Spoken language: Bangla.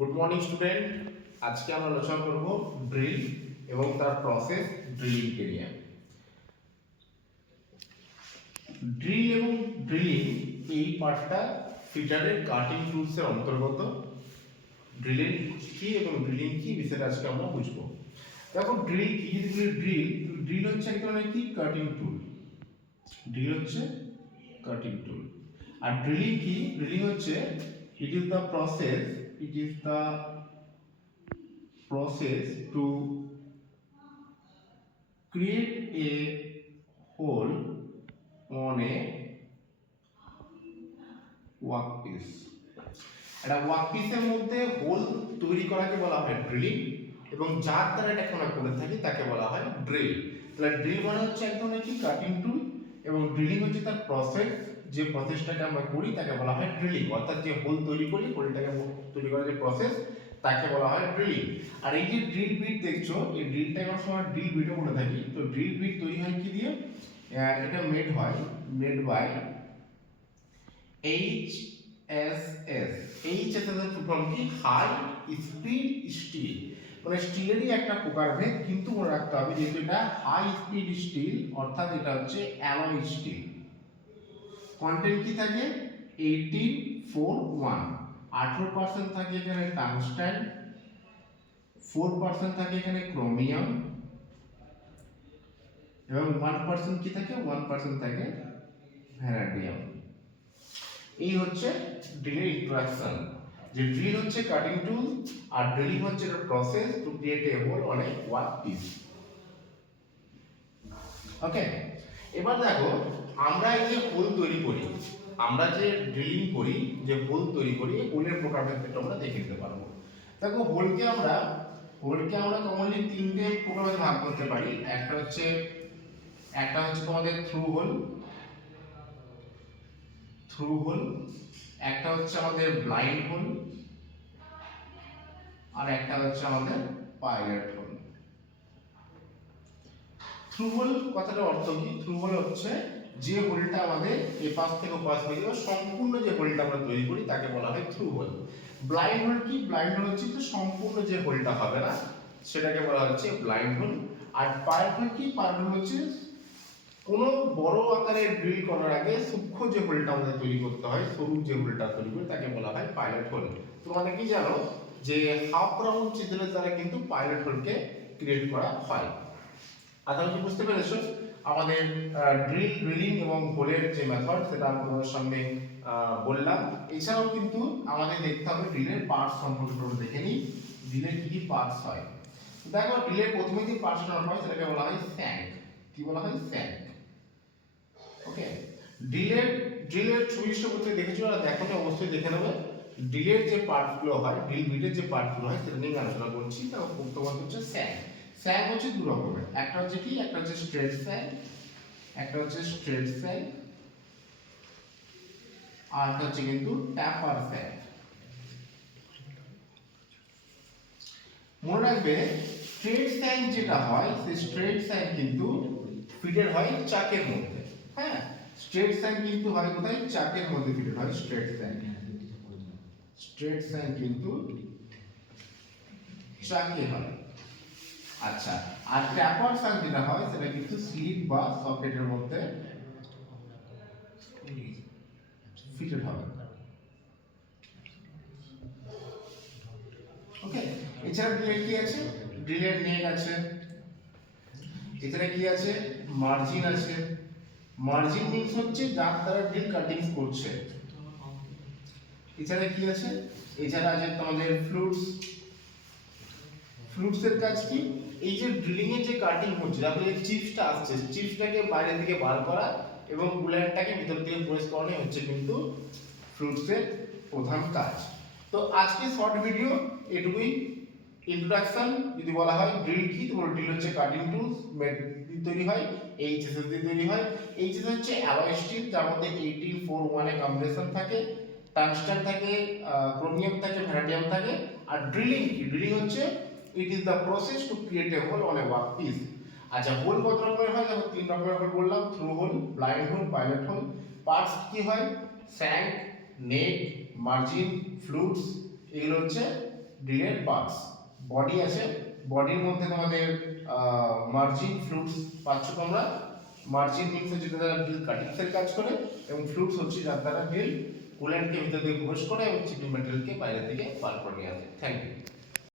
Good morning student. আজকে আমরা আলোচনা করব ড্রিল এবং তার প্রসেস ড্রিলিং কে নিয়ে। ড্রিল এবং ড্রিলিং এই পার্টটা ফিটারের কাটিং টুলস এর অন্তর্গত। ড্রিলিং কি এবং ড্রিলিং কি বিষয়টা আজকে আমরা বুঝবো। দেখো ড্রিল কি, ড্রিল হচ্ছে এক ধরনের কি কাটিং টুল। ড্রিল হচ্ছে কাটিং টুল। আর ড্রিলিং কি? ড্রিলিং হচ্ছে it is the process to create a hole on a workpiece. একটা ওয়ার্কপিসের মধ্যে হোল তৈরি করাকে বলা হয় ড্রিলিং, এবং যার দ্বারা এটা আমরা করে থাকি তাকে বলা হয় ড্রিল। তাহলে ড্রিল মানে হচ্ছে এক ধরনের কি কাটিং টুল, এবং ড্রিলিং হচ্ছে তার প্রসেস, যে প্রসেসটাকে আমরা করি তাকে বলা হয় ড্রিলিং। অর্থাৎ যে হোল তৈরি করি, হোলটাকে তৈরি করার যে প্রসেস তাকে বলা হয় ড্রিলিং। আর এই যে ড্রিল বিট দেখছো, এই ড্রিলটাকে আমরা সময় ড্রিল বিটও বলে থাকি। তো ড্রিল বিট তৈরি হয় কি দিয়ে? এটা মেড বাই HSS। HSS এর ফুল ফর্ম কি? High speed steel. মানে স্টিলেরই একটা প্রকারভেদ, কিন্তু মনে রাখতে হবে যেহেতু এটা হাই স্পিড স্টিল, অর্থাৎ এটা হচ্ছে অ্যালয় স্টিল। কন্টেন্ট কি থাকে? 1841। 18% থাকে এখানে টাংস্টান, 4% থাকে এখানে ক্রোমিয়াম, এবং 1% কি থাকে? 1% থাকে ভ্যানাডিয়াম। এই হচ্ছে ড্রিলের ইন্ট্রোডাকশন। যে ড্রিল হচ্ছে কাটিং টুল, আর ড্রিলিং হচ্ছে একটা process to create a hole on a workpiece. Okay, এবার দেখো আমরা এই যে হোল তৈরি করি, আমরা যে ড্রিলিং করি, যে হোল তৈরি করি, হোলের প্রকারভেদটা আমরা দেখে নিতে পারবো। দেখো হোলকে আমরা কমনলি তিনটে প্রকারে ভাগ করতে পারি। একটা হচ্ছে তোমাদের থ্রু হোল, একটা হচ্ছে আমাদের ব্লাইন্ড হোল, আর একটা হচ্ছে আমাদের পাইলট হোল। থ্রু হোল কথাটার অর্থ কি? থ্রু হোল হচ্ছে যে হোলটা আমাদের এই পাশ থেকে ওপাশ হয়ে যাবে, সম্পূর্ণ যে হোলটা আমরা তৈরি করি তাকে বলা হয় থ্রু হোল। ব্লাইন্ড হোল কি? ব্লাইন্ড হোল হচ্ছে যে সম্পূর্ণ যে হোলটা হবে না সেটাকে বলা হচ্ছে ব্লাইন্ড হোল। আর পাইলট হোল কি? পাইলট হোল হচ্ছে কোনো বড় আকারের ড্রিল করার আগে সূক্ষ্ম যে হোলটা আমাদের তৈরি করতে হয়, সরু যে হোলটা তৈরি করি তাকে বলা হয় পাইলট হোল। তোমরা কি জানো যে হাফ রাউন্ড চিত্রের দ্বারা কিন্তু পাইলট হোলকে ক্রিয়েট করা হয়। আশা করি বুঝতে পেরেছো আমাদের ড্রিলিং এবং হোলের যে মেথড সেটা আমি তোমাদের সামনে বললাম। এছাড়াও কিন্তু আমাদের দেখতে হবে ড্রিলের পার্টস সম্পর্কে আমরা দেখে নিই। ড্রিলের কি কি পার্টস হয়? দেখো ড্রিলের প্রথমে যে পার্টসটা হয় সেটাকে বলা হয় স্যাঙ্ক। কি বলা হয়? স্যাঙ্ক। ওকে, ড্রিলের সুইচটা করতে দেখেছো আর দেখো না, অবশ্যই দেখে নেবে। ড্রিলের যে পার্টগুলো হয়, ড্রিল বিটের যে পার্টগুলো হয় সেটা নিয়ে আলোচনা করছি। তো তোমার হচ্ছে স্যাঙ্ক। স্যাঙ্ক হচ্ছে দু রকমের, একটা হচ্ছে কি? একটা হচ্ছে স্ট্রেট স্যাঙ্ক, আর একটা হচ্ছে কিন্তু ট্যাপার স্যাঙ্ক। মনে রাখবে স্ট্রেট স্যাঙ্ক যেটা হয়, সেই স্ট্রেট স্যাঙ্ক কিন্তু ফিটেড হয় চাকের মধ্যে। হ্যাঁ, স্ট্রেট স্যাঙ্ক কিন্তু হয় কোথায়? চাকের মধ্যে ফিটেড হয় স্ট্রেট স্যাঙ্ক কিন্তু চাকে হয়। আচ্ছা, আর ট্যাপার স্যাঙ্ক যেটা হয় সেটা কিন্তু স্লিপ বা সকেটের মধ্যে ফিটেড হবে। ওকে, এছাড়া ড্রিলের কি আছে? ড্রিলের নেক আছে, এছাড়া কি আছে? মার্জিন আছে। মার্জিন মিন্স হচ্ছে যার দ্বারা ড্রিল কাটিংস করছে। এছাড়া কি আছে? এছাড়া আছে তোমাদের ফ্লুটসের কাজ কি? এই যে ড্রিলিং এর যে কাটিং হচ্ছে, তারপরে যে চিপসটা আসছে, চিপসটাকে বাইরে থেকে বার করা এবং বুলেটটাকে ভিতর থেকে প্রেস করানো হচ্ছে কিন্তু ফ্লুটসের প্রধান কাজ। তো আজকে শর্ট ভিডিও এটুকুই। ইন্ট্রোডাকশন যদি বলা হয় ড্রিল কি, তো ড্রিল হচ্ছে কাটিং টুলস তৈরি হয়, এইচএসএস দিয়ে তৈরি হয়। এইচএসএস হচ্ছে অ্যালয় স্টিল, যার মধ্যে 1841 এ কম্বিনেশন থাকে, টাংস্টান থাকে, ক্রোমিয়াম থাকে, ভ্যানাডিয়াম থাকে। আর ড্রিলিং কি? ড্রিলিং হচ্ছে it is the process to create a hole on a workpiece. আচ্ছা, হোল কত রকমের হয়? যেমন তিন রকমের হোল বললাম: through hole, blind hole, pilot hole. Parts কি হয়? Shank, neck, margin, flutes. এগুলো হচ্ছে ড্রিলের পার্টস। বডি আছে, বডির মধ্যে তোমাদের মার্জিন ফ্লুইডস পাচ্ছ তোমরা। মার্জিন মিনস হচ্ছে যেটা দ্বারা ড্রিল কাটিংসের কাজ করে, এবং ফ্লুইডস হচ্ছে যার দ্বারা ড্রিল কুলেন্টকে ভিতর দিয়ে প্রবেশ করে এবং চিপিং ম্যাটেরিয়ালকে বাইরে থেকে বার করে নিয়ে আসে। Thank you.